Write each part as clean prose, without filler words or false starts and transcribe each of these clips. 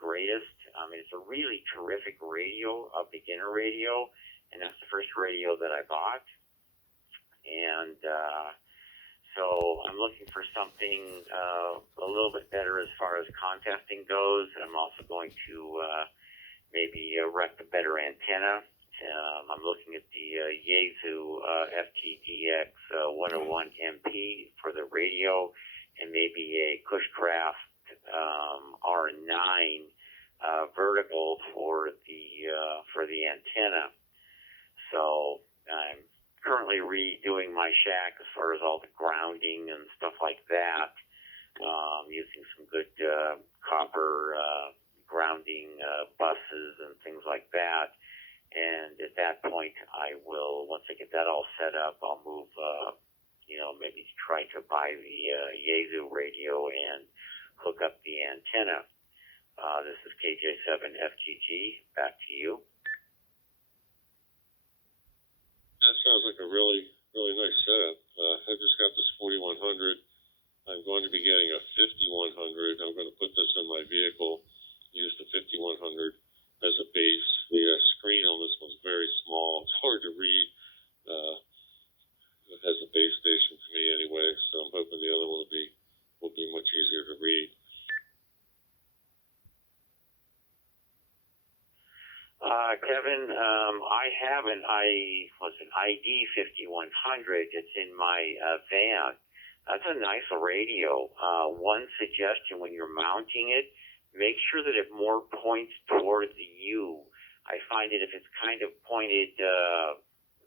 greatest. It's a really terrific radio, a beginner radio, and that's the first radio that I bought. And so I'm looking for something a little bit better as far as contesting goes. I'm also going to maybe rec a better antenna. I'm looking at the Yaesu FTDX 101 MP for the radio, and maybe a Cushcraft R9 vertical for the antenna. So I'm currently redoing my shack as far as all the grounding and stuff like that, using some good copper grounding buses and things like that. And at that point, I will, once I get that all set up, I'll move, maybe try to buy the Yaesu radio and hook up the antenna. This is KJ7FGG. Back to you. That sounds like a really, really nice setup. I just got this 4100. I'm going to be getting a 5100. I'm going to put this in my vehicle, use the 5100 as a base. The screen on this one's very small. It's hard to read as a base station for me anyway, so I'm hoping the other one will be much easier to read. Kevin, I have an ID 5100. It's in my van. That's a nice radio. One suggestion when you're mounting it, make sure that it more points towards you. I find that if it's kind of pointed,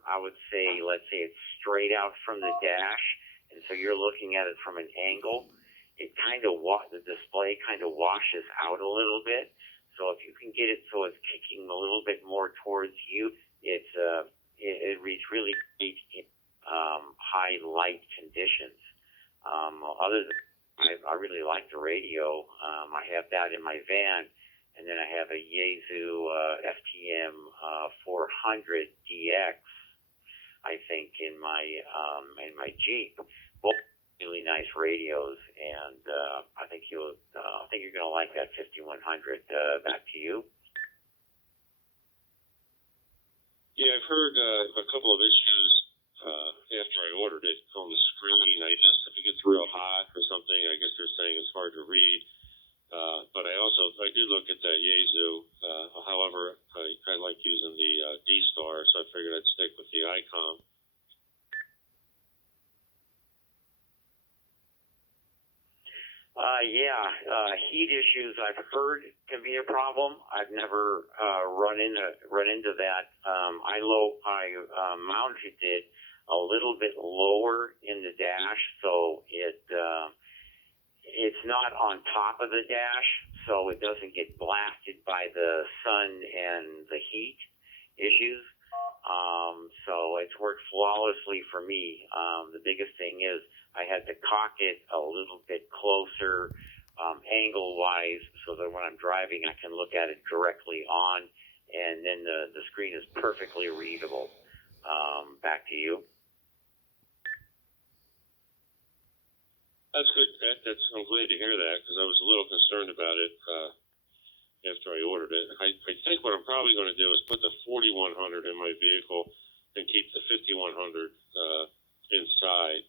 I would say, let's say it's straight out from the dash, and so you're looking at it from an angle, it kind of the display kind of washes out a little bit. So if you can get it so it's kicking a little bit more towards you, it reads really great in high light conditions. Other than I really like the radio. I have that in my van, and then I have a Yaesu FTM 400 DX, I think, in my Jeep. Both really nice radios, and I think you're going to like that 5100. Back to you. Yeah, I've heard a couple of issues after I ordered it on the screen. I guess if it gets real hot or something, I guess they're saying it's hard to read. But I did look at that Yaesu. However, I like using the Dstar, so I figured I'd stick with the ICOM. Heat issues I've heard can be a problem. I've never run into that. I mounted it a little bit lower in the dash, so it's not on top of the dash, so it doesn't get blasted by the sun and the heat issues. So it's worked flawlessly for me. The biggest thing is I had to cock it a little bit closer, angle-wise, so that when I'm driving, I can look at it directly on, and then the screen is perfectly readable. Back to you. That's good. I'm glad to hear that, because I was a little concerned about it after I ordered it. I think what I'm probably going to do is put the 4100 in my vehicle and keep the 5100 inside.